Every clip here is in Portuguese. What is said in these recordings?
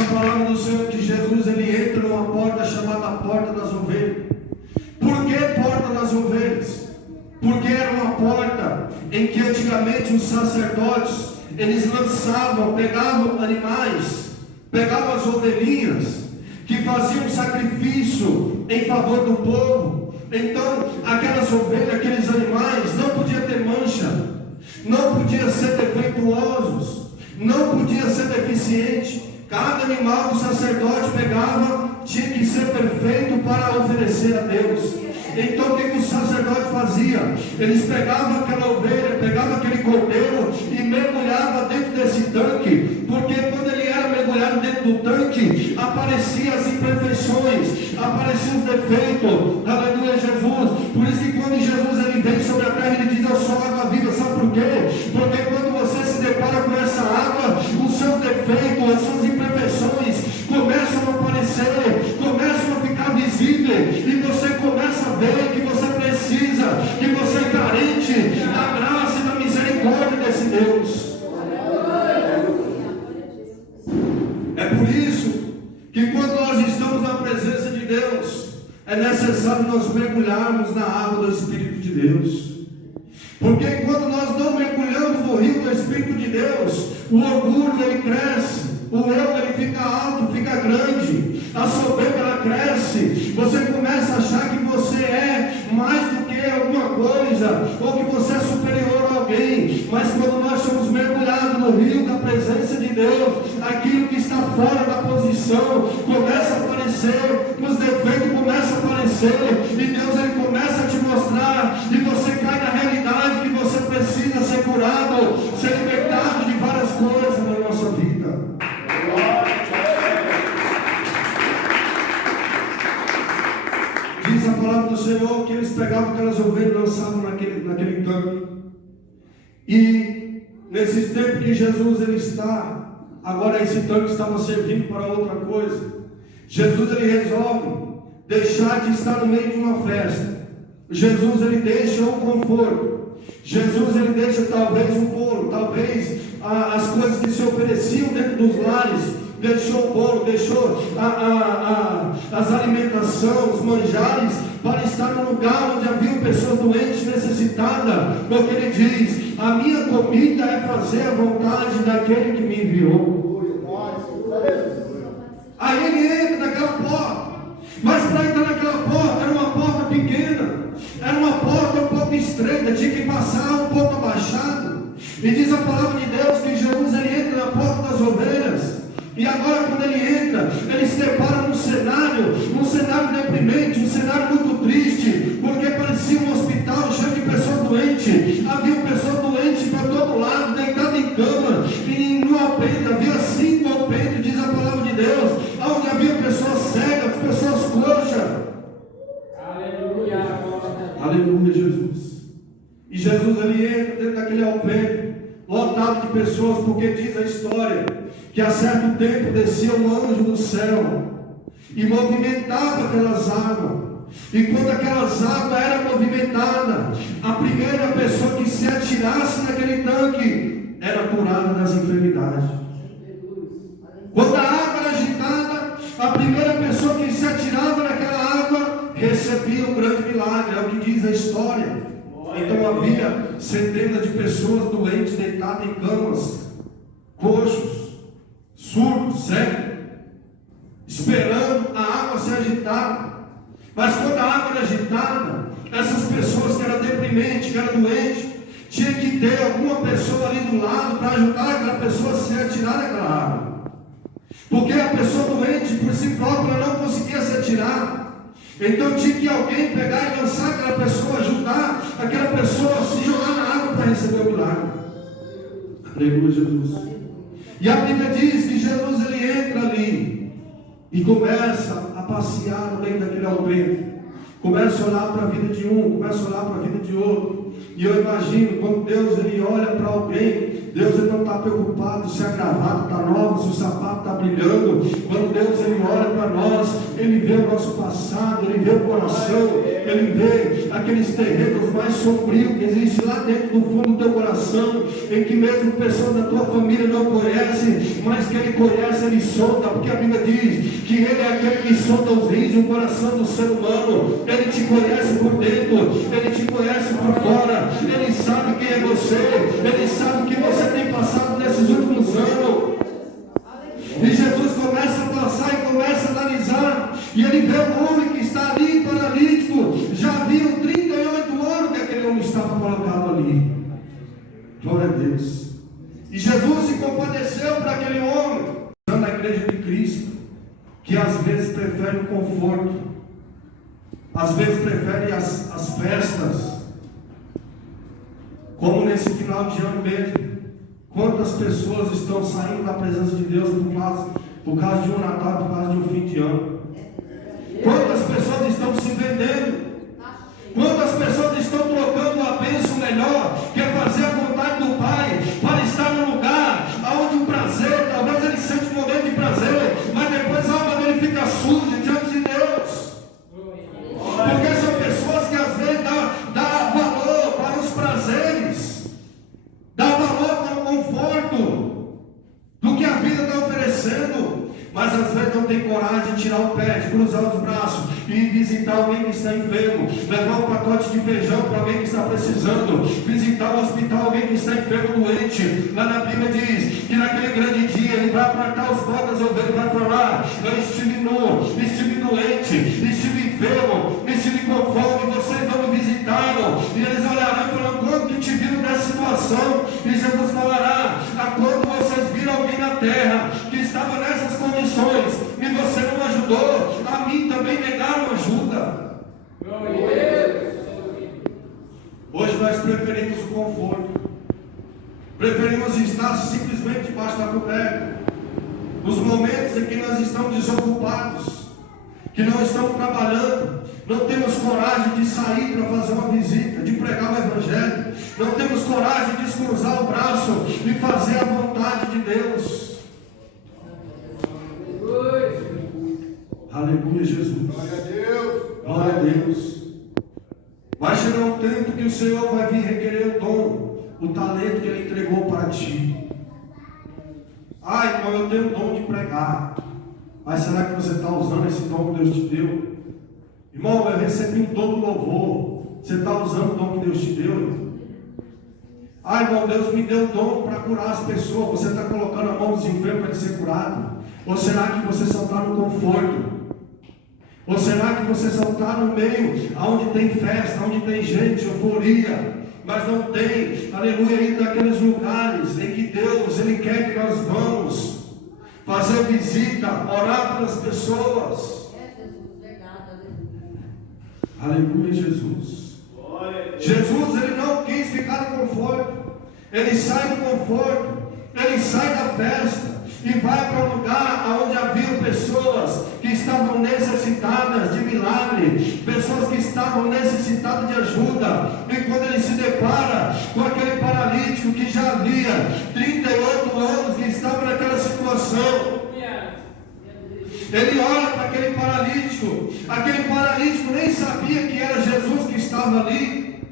a palavra do Senhor que Jesus ele entra numa porta chamada Porta das Ovelhas. Por que Porta das Ovelhas? Porque era uma porta em que antigamente os sacerdotes eles lançavam, pegavam animais, pegavam as ovelhinhas que faziam sacrifício em favor do povo. Então aquelas ovelhas, aqueles animais não podiam ter mancha, não podiam ser defeituosos, não podia ser deficiente. Cada animal que o sacerdote pegava tinha que ser perfeito para oferecer a Deus. Então o que o sacerdote fazia? Eles pegavam aquela ovelha, pegavam aquele cordeiro e mergulhavam dentro desse tanque, porque quando ele era mergulhado dentro do tanque, apareciam as imperfeições, apareciam os defeitos. Aleluia, Jesus. Por isso que quando Jesus ele vem sobre a terra, ele diz: eu sou água viva. Sabe por quê? Porque quando você se depara com essa água, os seus defeitos, as suas imperfeições começam a aparecer, começam a ficar visíveis, e você começa a ver que você precisa, que você é carente da graça e da misericórdia desse Deus. É por isso que quando nós estamos na presença de Deus, é necessário nós mergulharmos na água do Espírito de Deus. Porque quando nós não mergulhamos no rio do Espírito de Deus, o orgulho ele cresce, o eu ele fica alto, fica grande, a soberba ela cresce, você começa a achar que você é mais do que alguma coisa, ou que você é superior a alguém. Mas quando nós somos mergulhados no rio da presença de Deus, aquilo que está fora da posição começa a aparecer, os defeitos começam a aparecer, e Deus ele começa a te mostrar, e você cai na realidade que você precisa ser curado, ser libertado de várias coisas na nossa vida. Diz a palavra do Senhor que eles pegavam aquelas ovelhas e lançavam naquele tanque. E nesses tempos que Jesus ele está, agora esse tanque estava servindo para outra coisa. Jesus ele resolve deixar de estar no meio de uma festa. Jesus ele deixa o conforto. Jesus ele deixa talvez o bolo, talvez as coisas que se ofereciam dentro dos lares. Deixou o bolo, deixou as alimentações, os manjares, para estar no lugar onde havia pessoas doentes, necessitadas, porque ele diz: a minha comida é fazer a vontade daquele que me enviou. Aí ele entra naquela porta, mas para entrar naquela porta era uma porta pequena, era uma porta um pouco estreita, tinha que passar um pouco abaixado. E diz a palavra de Deus que Jesus ele entra na porta das ovelhas. E agora quando ele entra, ele se depara num cenário deprimente, um cenário muito triste, porque parecia um hospital cheio de pessoas doentes. Havia pessoas doentes para todo lado, deitadas em cama, e no alpendre havia 5 alpendres, diz a palavra de Deus, onde havia pessoas cegas, pessoas coxas. Aleluia, aleluia, Jesus. E Jesus ele entra dentro daquele alpendre, lotado de pessoas, porque diz a história que a certo tempo descia um anjo do céu e movimentava aquelas águas. E quando aquelas águas eram movimentadas, a primeira pessoa que se atirasse naquele tanque era curada das enfermidades. Quando a água era agitada, a primeira pessoa que se atirava naquela água recebia um grande milagre, é o que diz a história. Então havia centenas de pessoas doentes, deitadas em camas, coxos, surdos, cegos, esperando a água se agitar. Mas quando a água era agitada, essas pessoas que eram deprimentes, que eram doentes, tinha que ter alguma pessoa ali do lado para ajudar aquela pessoa a se atirar daquela água. Porque a pessoa doente, por si própria, não conseguia se atirar. Então tinha que alguém pegar e lançar aquela pessoa, ajudar aquela pessoa a se jogar na água para receber o milagre. Aleluia, Jesus. E a Bíblia diz que Jesus ele entra ali e começa a passear no meio daquele alpendre. Começa a olhar para a vida de um, começa a olhar para a vida de outro. E eu imagino, quando Deus ele olha para alguém, Deus ele não está preocupado se a gravata está nova, se o sapato está brilhando. Quando Deus ele olha para nós, ele vê o nosso passado, ele vê o coração, ele vê aqueles terrenos mais sombrios que existem lá dentro do fundo do teu coração. em que mesmo pessoas da tua família não conhecem, mas que Ele conhece, Ele sonda, porque a Bíblia diz que Ele é aquele que sonda os rins e o coração do ser humano. Ele te conhece por dentro, Ele te conhece por fora, Ele sabe quem é você, Ele sabe o que você tem passado nesses últimos anos. E Jesus começa a passar e começa a analisar, e Ele vê um homem que está ali paralítico. Já haviam 38 anos que aquele homem estava colocado ali. Glória a Deus. E Jesus se compadeceu para aquele homem. Na igreja de Cristo, que às vezes prefere o conforto, às vezes prefere as festas, como nesse final de ano mesmo. Quantas pessoas estão saindo da presença de Deus por causa de um Natal, por causa de um fim de ano? Quantas pessoas estão se vendendo? Quantas pessoas estão trocando a bênção melhor, que é fazer a vontade do Pai, para estar num lugar onde o prazer, talvez ele sente um momento de prazer, mas depois a alma dele fica suja diante de Deus. Porque são pessoas que às vezes dão valor para os prazeres, dão valor para o conforto do que a vida está oferecendo, mas às vezes não tem coragem de tirar o pé, de cruzar os braços e visitar alguém que está enfermo, levar um pacote de feijão para alguém que está precisando, visitar o hospital alguém que está enfermo, doente. Lá na Bíblia diz que naquele grande dia Ele vai apartar os botas das ovelhas, vai falar: eu estive nu, estive doente, estive enfermo, estive com fome, vocês não me visitaram. E eles olharão e falarão: quando que te viram nessa situação? E Jesus falará: quando vocês viram alguém na terra que estava nessas condições e você não ajudou, a mim também negaram ajuda. Hoje nós preferimos o conforto, preferimos estar simplesmente debaixo da coberta. Nos momentos em que nós estamos desocupados, que não estamos trabalhando, não temos coragem de sair para fazer uma visita, de pregar o Evangelho, não temos coragem de cruzar o braço e fazer a vontade de Deus. Aleluia, Jesus. Glória a Deus. Glória a Deus. Vai chegar um tempo que o Senhor vai vir requerer o dom, o talento que Ele entregou para ti. Irmão, eu tenho o dom de pregar. Mas será que você está usando esse dom que Deus te deu? Irmão, eu recebi um dom do louvor. Você está usando o dom que Deus te deu? Irmão, Deus me deu o dom para curar as pessoas. Você está colocando a mão dos enfermos para ele ser curado? Ou será que você só está no conforto? Ou será que você só está no meio onde tem festa, onde tem gente, euforia, mas não tem, aleluia, ainda aqueles lugares em que Deus, Ele quer que nós vamos fazer visita, orar pelas pessoas. Aleluia, Jesus. Jesus, Ele não quis ficar no conforto. Ele sai do conforto, Ele sai da festa e vai para um lugar onde havia pessoas que estavam necessitadas de milagre, pessoas que estavam necessitadas de ajuda. E quando ele se depara com aquele paralítico que já havia 38 anos que estava naquela situação, ele olha para aquele paralítico nem sabia que era Jesus que estava ali.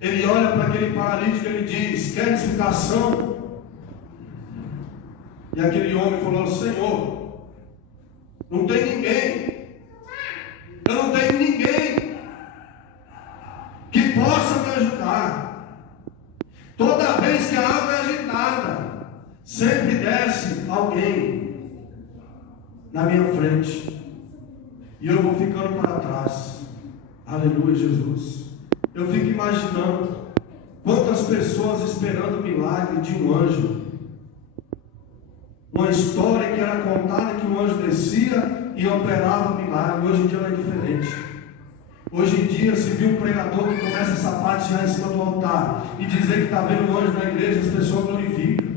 Ele olha para aquele paralítico e ele diz: quer explicação? E aquele homem falou: Senhor, não tem ninguém, eu não tenho ninguém que possa me ajudar. Toda vez que a água é agitada, sempre desce alguém na minha frente, e eu vou ficando para trás. Aleluia, Jesus. Eu fico imaginando quantas pessoas esperando o milagre de um anjo. Uma história que era contada que o anjo descia e operava o milagre. Hoje em dia não é diferente. Hoje em dia, se viu um pregador que começa a sapatear em cima do altar e dizer que está vendo um anjo na igreja, as pessoas glorificam.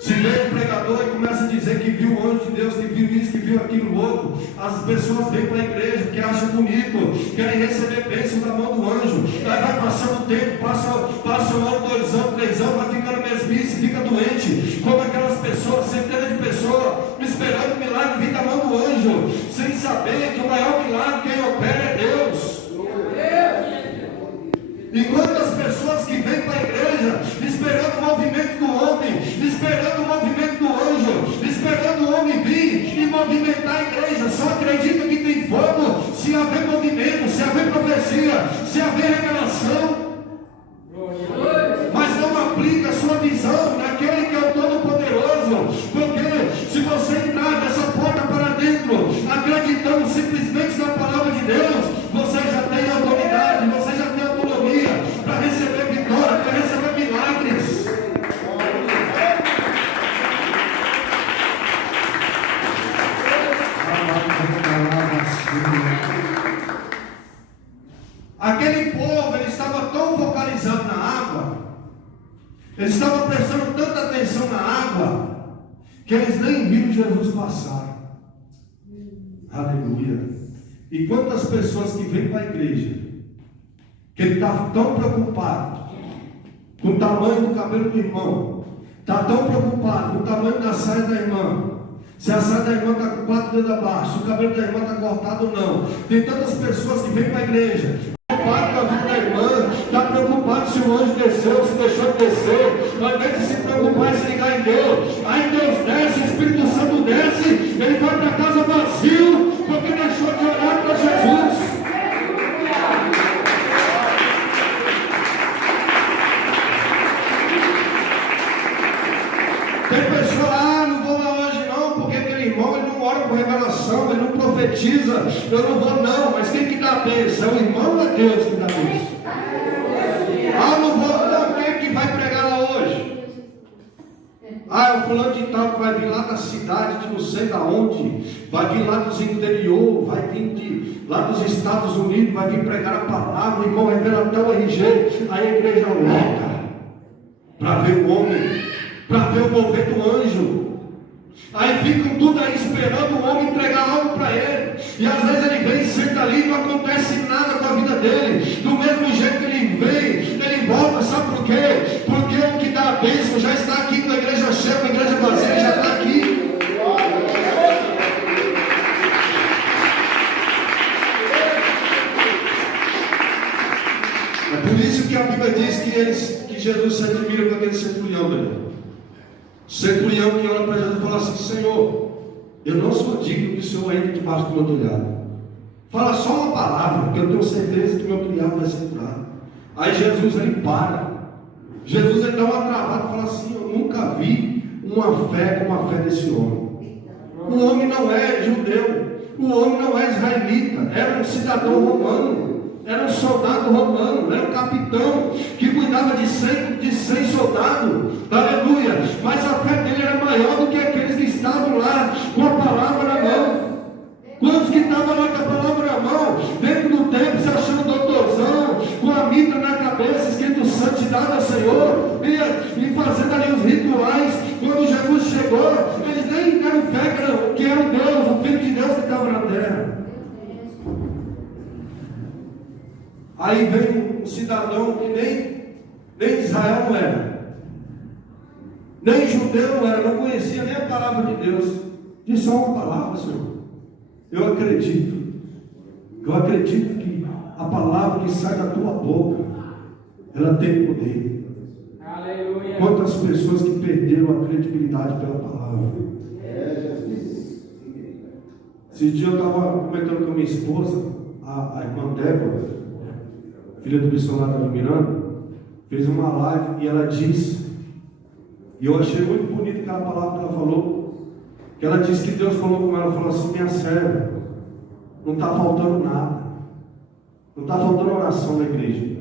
Se vem um pregador e começa a dizer que viu o anjo de Deus, que viu isso, que viu aquilo outro, as pessoas vêm para a igreja porque acham bonito, querem receber bênção da mão do anjo. Aí vai passando o tempo, passa um ano, 2 anos, 3 anos, vai ficando mesmice, fica doente, como aquelas pessoas, centenas de pessoas, esperando o milagre vir da mão do anjo, sem saber que o maior milagre quem opera é Deus. E quantas pessoas que vêm para a igreja esperando Eles estavam prestando tanta atenção na água, que eles nem viram Jesus passar. Aleluia. E quantas pessoas que vêm para a igreja, que ele está tão preocupado com o tamanho do cabelo do irmão, está tão preocupado com o tamanho da saia da irmã, se a saia da irmã está com 4 dedos abaixo, se o cabelo da irmã está cortado ou não. Tem tantas pessoas que vêm para a igreja, preocupado com a vida da irmã, está preocupado se o anjo desceu, se deixou de descer, ao invés de se preocupar em se ligar em Deus. Aí Deus desce, o Espírito Santo desce, ele vai para casa vazio, porque deixou de orar para Jesus. Tem pessoa, não vou lá hoje não, porque aquele irmão ele não ora com revelação, ele não profetiza, eu não vou não, mas quem que dá a bênção? É o irmão ou é Deus que dá a bênção? Não vou não, quem que vai pregar lá hoje? É o fulano de tal que vai vir lá da cidade, de não sei da onde, vai vir lá dos interior, vai vir lá dos Estados Unidos, vai vir pregar a palavra, o irmão revela até o RG, aí a igreja louca, para ver o homem, para ver o mover do anjo. Aí ficam tudo aí esperando o homem entregar algo para ele. E às vezes ele vem, senta ali e não acontece nada com a vida dele. Do mesmo jeito que ele vem, ele volta, sabe por quê? Porque o que dá a bênção já está aqui com a igreja cheia, com a igreja vazia, ele já está aqui. É por isso que a Bíblia diz que Jesus se admira com aquele centurião, né? Centurião que olha para Jesus e fala assim: Senhor, eu não sou digno que o Senhor entre debaixo do meu telhado. Fala só uma palavra, que eu tenho certeza que o meu telhado vai ser curado. Aí Jesus ele para. Jesus ele dá uma travada e fala assim: eu nunca vi uma fé como a fé desse homem. O homem não é judeu, o homem não é israelita, era um cidadão romano. Era um soldado romano, era um capitão que cuidava de 100 soldados, aleluia, mas a fé dele era maior do que aqueles que estavam lá com a palavra na mão. Quantos que estavam lá com a palavra na mão, dentro do templo, se achando doutorzão, com a mitra na cabeça, escrito santidade ao Senhor, e fazendo ali os rituais. Quando Jesus chegou, eles nem deram fé que era o Deus, o Filho de Deus que estava na terra. Aí vem um cidadão que nem Israel não era, nem judeu não era, não conhecia nem a palavra de Deus. Disse só uma palavra: Senhor, eu acredito que a palavra que sai da tua boca, ela tem poder. Aleluia. Quantas pessoas que perderam a credibilidade pela palavra. Esse dia eu estava comentando com a minha esposa, a irmã Débora, filha do missionário do Miranda, fez uma live e ela disse, e eu achei muito bonita aquela palavra que ela falou, que ela disse que Deus falou com ela, falou assim: minha serva, não está faltando nada, não está faltando oração na igreja,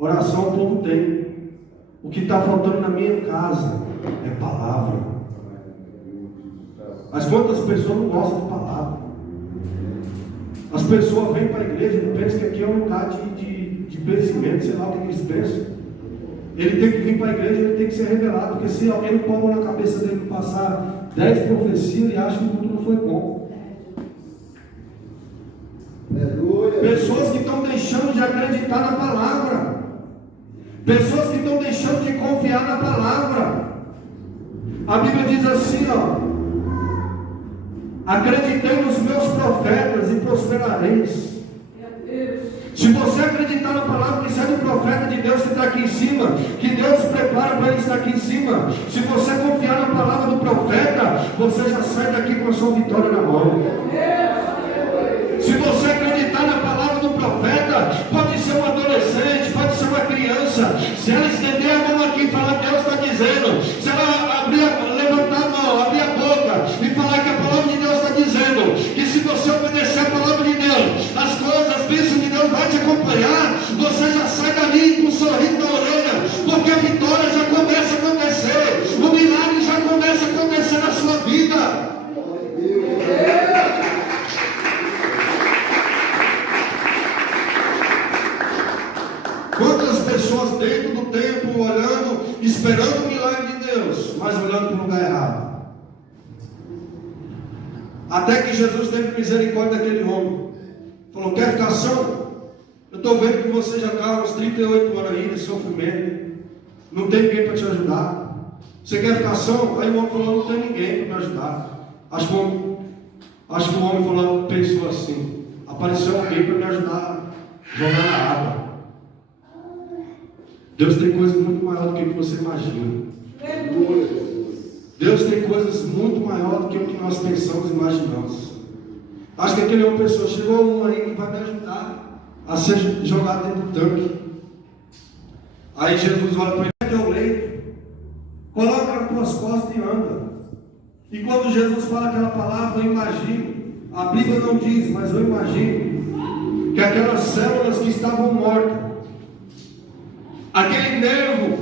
oração o povo tem, o que está faltando na minha casa é palavra. Mas quantas pessoas não gostam de palavra? As pessoas vêm para a igreja e pensam que aqui é um lugar de pensamento, sei lá o que eles pensam. Ele tem que vir para a igreja, ele tem que ser revelado, porque se alguém põe na cabeça dele passar 10 profecias, ele acha que tudo não foi bom. Pessoas que estão deixando de acreditar na palavra, pessoas que estão deixando de confiar na palavra. A Bíblia diz assim, acreditei nos meus profetas e prosperareis. Se você acreditar na palavra que sai do profeta de Deus que está aqui em cima, que Deus prepara para ele estar aqui em cima, se você confiar na palavra do profeta, você já sai daqui com a sua vitória na mão. Se você acreditar na palavra do profeta, pode ser um adolescente, pode ser uma criança, se ela estender a mão aqui e falar: Deus está dizendo, se ela levantar a mão, abrir a boca e falar que a palavra de Deus está dizendo, que se você obedecer a palavra de Deus, as coisas, as bênçãos de Deus vai te acompanhar, você já sai dali com um sorriso na orelha, porque a vitória já começa a acontecer, o milagre já começa a acontecer na sua vida. Quantas pessoas dentro do templo olhando e esperando o milagre de Deus, mas olhando para o lugar errado. Até que Jesus teve misericórdia daquele homem. Falou: quer ficar são? Eu estou vendo que você já está há uns 38 anos aí nesse sofrimento. Não tem ninguém para te ajudar. Você quer ficar são? Aí o homem falou: não tem ninguém para me ajudar. Acho que o homem falou, pensou assim: apareceu alguém para me ajudar a jogar na água. Deus tem coisas muito maiores do que você imagina. Deus tem coisas muito maiores do que o que nós pensamos e imaginamos. Acho que aquele homem pensou: chegou um aí que vai me ajudar a ser jogado dentro do tanque. Aí Jesus olha para ele: é teu leito, coloca nas tuas costas e anda. E quando Jesus fala aquela palavra, eu imagino, a Bíblia não diz, mas eu imagino, que aquelas células que estavam mortas, aquele nervo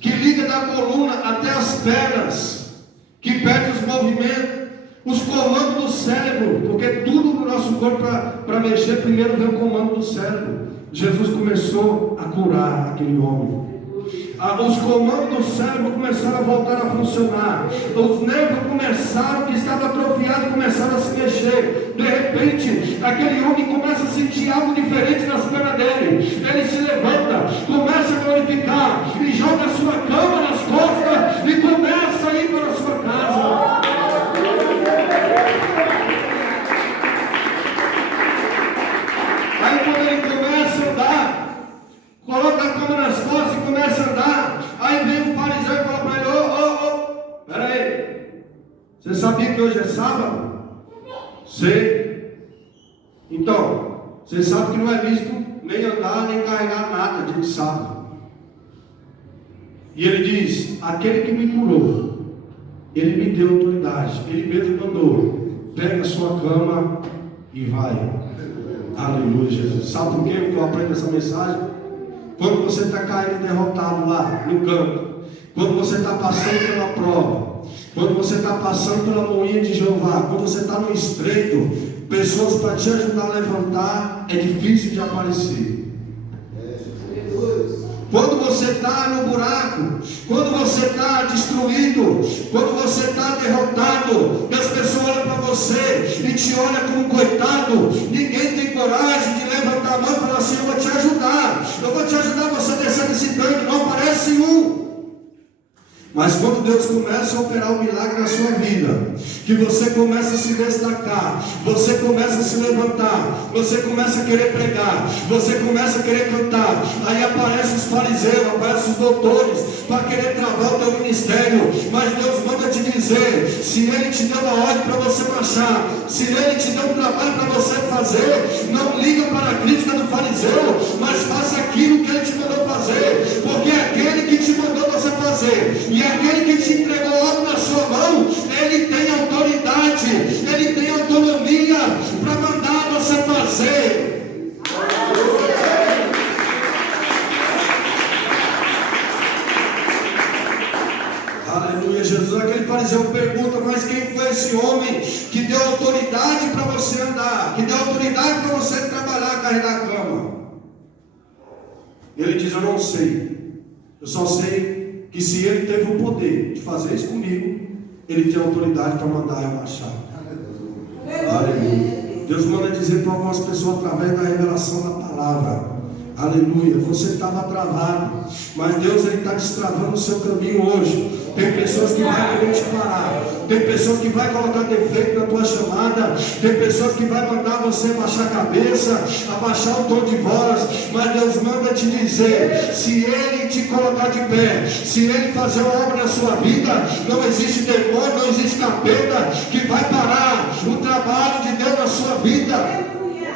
que liga da coluna até as pernas, que perde os movimentos, os comandos do cérebro, porque tudo no nosso corpo para mexer, primeiro vem o comando do cérebro. Jesus começou a curar aquele homem. Os comandos do cérebro começaram a voltar a funcionar. Os nervos começaram, que estavam atrofiados, começaram a se mexer. De repente, aquele homem começa a sentir algo diferente nas pernas dele. Ele se levanta, começa a glorificar e joga a sua cama nas costas e começa a ir para a sua casa. Aí quando ele começa a andar, coloca a cama nas costas e começa a andar. Aí vem um fariseu e fala para ele: espera aí, você sabia que hoje é sábado? Sei. Então, você sabe que não é visto nem andar, nem carregar nada dia de sábado. E ele diz: aquele que me curou, ele me deu autoridade, ele mesmo mandou: pega a sua cama e vai. Aleluia, Jesus. Sabe por que eu aprendo essa mensagem? Quando você está caído derrotado lá no campo, quando você está passando pela prova, quando você está passando pela moinha de Jeová, quando você está no estreito, pessoas para te ajudar a levantar é difícil de aparecer. Quando você está no buraco, quando você está destruído, quando você está derrotado, as pessoas olham para você e te olham como coitado. Ninguém tem coragem de levantar a mão e falar assim: eu vou te ajudar, você a descer desse tanque. Não aparece um. Mas quando Deus começa a operar o milagre na sua vida, que você começa a se destacar, você começa a se levantar, você começa a querer pregar, você começa a querer cantar, aí aparecem os fariseus, aparecem os doutores, para querer travar o teu ministério. Mas Deus manda te dizer: se Ele te deu uma ordem para você marchar, se Ele te deu um trabalho para você fazer, não liga para a crítica do fariseu, mas faça aquilo que Ele te mandou fazer, porque é aquele que te mandou você fazer, e aquele que te entregou algo na sua mão, ele tem autoridade, ele tem autonomia para mandar você fazer. Aleluia, Jesus. Aquele fariseu pergunta: mas quem foi esse homem que deu autoridade para você andar, que deu autoridade para você trabalhar, carregar a cama? Ele diz: eu não sei, eu só sei que se ele teve o poder de fazer isso comigo, ele tem autoridade para mandar eu marchar. Aleluia. Deus manda dizer para algumas pessoas através da revelação da palavra: aleluia, você estava travado, mas Deus está destravando o seu caminho hoje. Tem pessoas que vão querer te parar, tem pessoas que vão colocar defeito na tua chamada, tem pessoas que vão mandar você abaixar a cabeça, abaixar o tom de voz, mas Deus manda te dizer: se Ele te colocar de pé, se Ele fazer uma obra na sua vida, não existe demônio, não existe capeta que vai parar o trabalho de Deus na sua vida. Aleluia.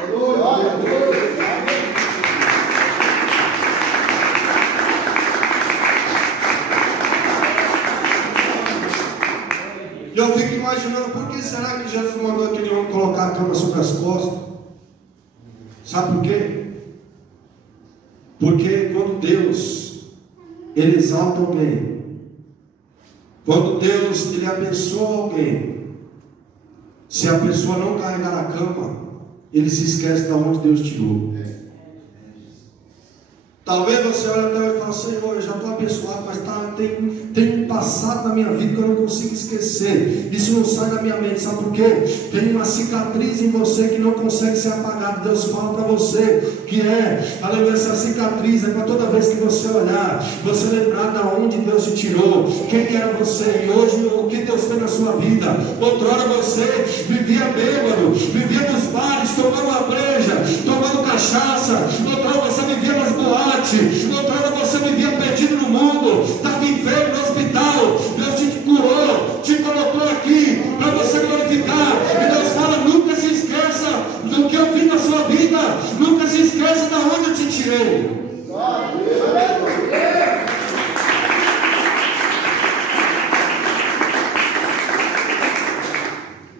Eu fico imaginando: por que será que Jesus mandou aquele homem colocar a cama sobre as costas? Sabe por quê? Porque quando Deus Ele exalta alguém, quando Deus Ele abençoa alguém, se a pessoa não carregar a cama, ele se esquece de onde Deus tirou. Talvez você olhe até e fale: Senhor, eu já estou abençoado, mas está tem um passado na minha vida que eu não consigo esquecer. Isso não sai da minha mente, sabe por quê? Tem uma cicatriz em você que não consegue ser apagada. Deus fala para você que aleluia, essa cicatriz é para toda vez que você olhar, você lembrar de onde Deus te tirou, quem era você e hoje o que Deus fez na sua vida. Outrora você vivia bêbado, vivia nos bares, tomando uma breja, tomando cachaça. Outrora você vivia nas boates, outrora você vivia perdido no mundo, estava enfermo no hospital. Deus te curou, te colocou aqui para você glorificar. E Deus fala: nunca se esqueça do que eu fiz na sua vida, nunca se esqueça de onde eu te tirei.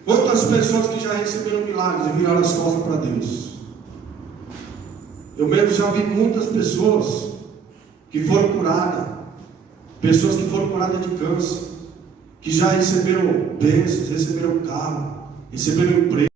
Quantas pessoas que já receberam milagres e viraram as costas para Deus? Eu mesmo já vi muitas pessoas que foram curadas, pessoas que foram curadas de câncer, que já receberam bênçãos, receberam carro, receberam emprego.